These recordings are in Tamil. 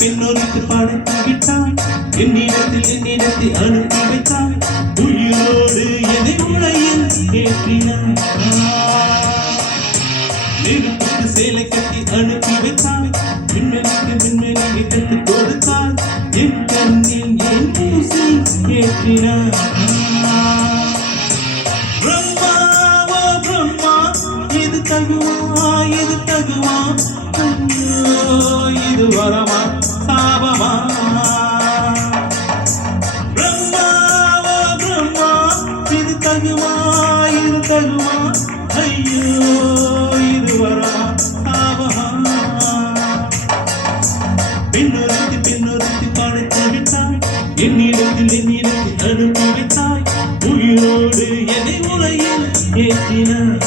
பெண்ணொருத்தி படைத்து விட்டாய் என்னிடத்தில் அனுப்பி வைத்தாய் உயிரோடு எதை உலகில் ஏற்றினாய் நெருப்புக்கு சேலை கட்டி அனுப்பி வைத்தாய் மின்மணிக்கு கற்றுக் கொடுத்தாய் என் கண்ணில் என் பூசி ஏற்றினாய் பிரம்மா பிரம்மா இது தகுவா இது வரமா சாபமா பிரம்மா பிரம்மா இது தகுமா ஐயோ இது வரமா சாபமா பெண்ணொருத்தி படைத்து விட்டாய் என்னிடத்தில் அனுப்பி வைத்தாய் உயிரோடு என்னை உலகில் ஏற்றினாய்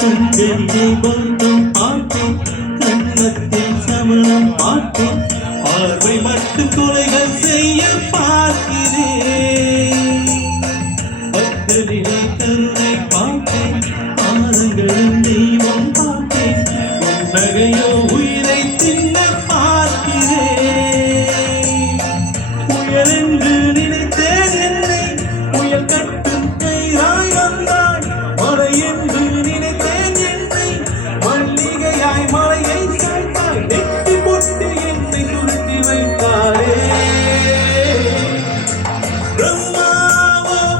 கண்களிலே பந்தம் பார்த்தேன் கண்ணத்தில் சமணம் பார்த்தேன் பார்வை மட்டும் கொலைகள் செய்ய பார்க்கிறேன் பக்தரிலே கருணை பார்த்தேன் பாதங்களின் தெய்வம் பார்த்தேன் உன்னகையோ உயிரை தின்ன பார்க்கிறேன் உயரென்று நினைத்தேன் என்னை உயர் கட்டும் கயிறாய் வந்தாய் மறை என்று மலையை சாய்த்தாய் நெட்டி பொட்டு என்னை சுருட்டி வைத்தாரே பிரம்மா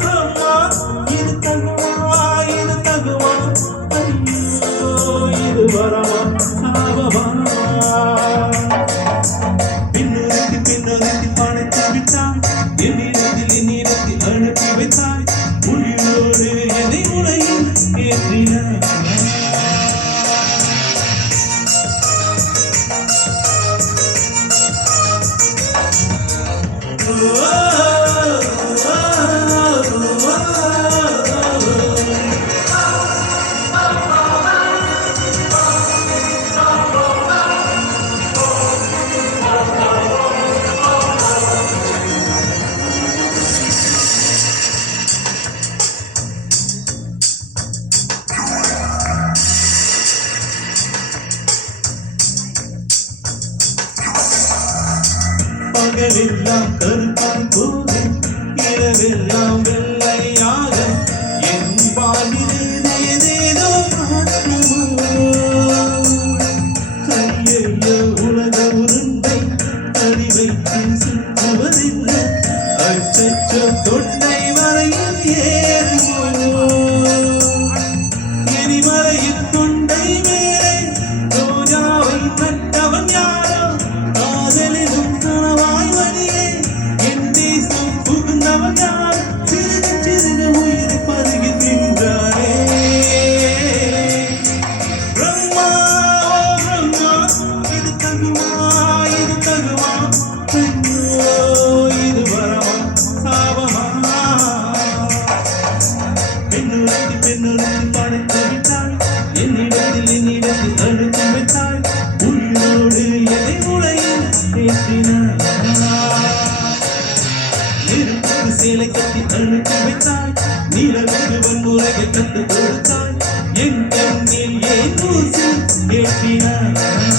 பிரம்மா இது தகுவா ஐயோ இது வரமா சாபமா பெண்ணொருத்தி படைத்து விட்டாய் என்னிடத்தில் அனுப்பி வைத்தாய் உயிரோடு என்னை உலகில் ஏற்றினாய் பகலெல்லாம் கருப்பாய் போது இரவெல்லாம் வெள்ளையாக என் பாலில் ஏதேதோ மாற்றமோ கையைய உலக உருண்டை தடி வைத்து சுற்றுவதில்லை அச்சச்சோ தொண்டை வரையில் ஏறுமோ எரிமலையில் தொண்டை மேலே ரோஜாவை நட்டவன் யாரோ காதலிலும் சிறுக உயிர் பருகின்றாரே பிரம்மா பிரம்மா இது தகுமா ஐயோ இது வரமா சாபமா பெண்ணொருத்தி படைத்து விட்டாய் என்னிடத்தில் அனுப்பி வைத்தாய் உயிரோடு எதை உலகில் ஏற்றினாய் சேலை கட்டி அனுப்பி வைத்தாய் நீலவேறு வன்முறையை கற்றுக் கொடுத்தாய் என் கண்ணில் ஏன் ஊசி ஏற்றினாய்